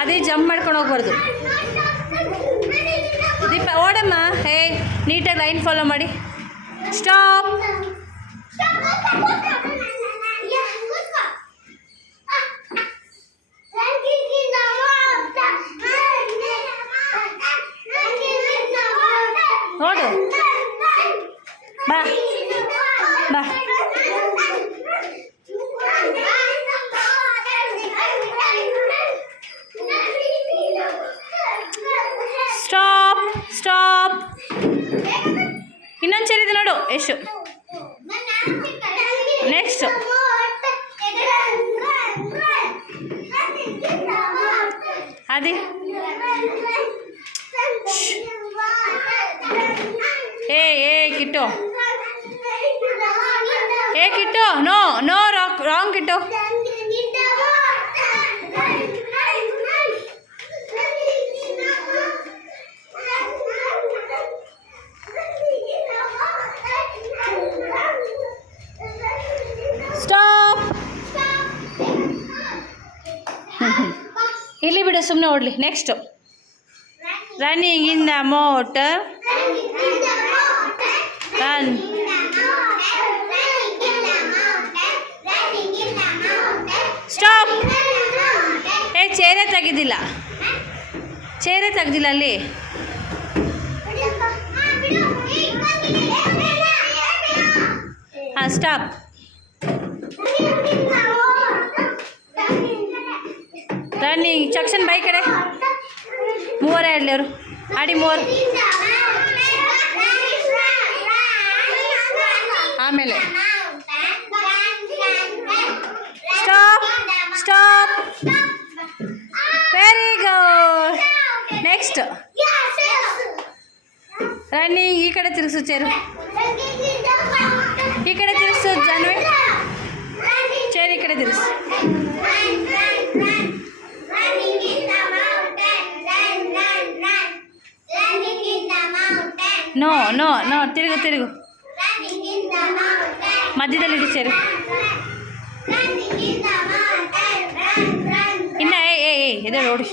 ಅದೇ ಜಂಪ್ ಮಾಡ್ಕೊಂಡು ಹೋಗ್ಬಾರ್ದು. ದೀಪ ಓಡಮ್ಮ. ಹೇ, ನೀಟಾಗಿ ಲೈನ್ ಫಾಲೋ ಮಾಡಿ. ಸ್ಟಾಪ್. ನೋಡು, ಬಾ ಬಾ. Stop stop. ಇನ್ನೊಂದು ಚೇರ್ ಇದೆ ನೋಡು ಎಷ್ಟು. ನೆಕ್ಸ್ಟ್ ಅದೇ. ಏ Kittu, Kittu, no no, wrong Kittu. Stop. ಇಲ್ಲಿ ಬಿಡು, ಸುಮ್ಮನೆ ಓಡಲಿ. Next running in the motor. Run. Stop. ಚೇರೇ ತೆಗೆದಿಲ್ಲ, ಚೇರೇ ತೆಗ್ದಿಲ್ಲ ಅಲ್ಲಿ. ಹಾಂ, ಸ್ಟಾಪ್. ರನ್ನಿಂಗ್ ಸೆಕ್ಷನ್ ಬೈ ಕಡೆ ಮೂವರೇ ಆಡಲಿ ಅವರು. ಆಡಿ ಮೂವರು. ಆಮೇಲೆ stop stop. Very good. Next running. ಈ ಕಡೆ ತಿರುಗಿಸು ಚೇರು, ಈ ಕಡೆ ತಿರುಗಿಸು ಜಾನ್ವಿ. ಚೇರ್ ಈ ಕಡೆ ತಿರುಗಿಸು. ನೋ ನೋ ನೋ, ತಿರುಗು ತಿರುಗು. ಮಧ್ಯದಲ್ಲಿ ಇಡಿ ಚೇರು. ಇನ್ನ ಎದೆ ಓಡಿ.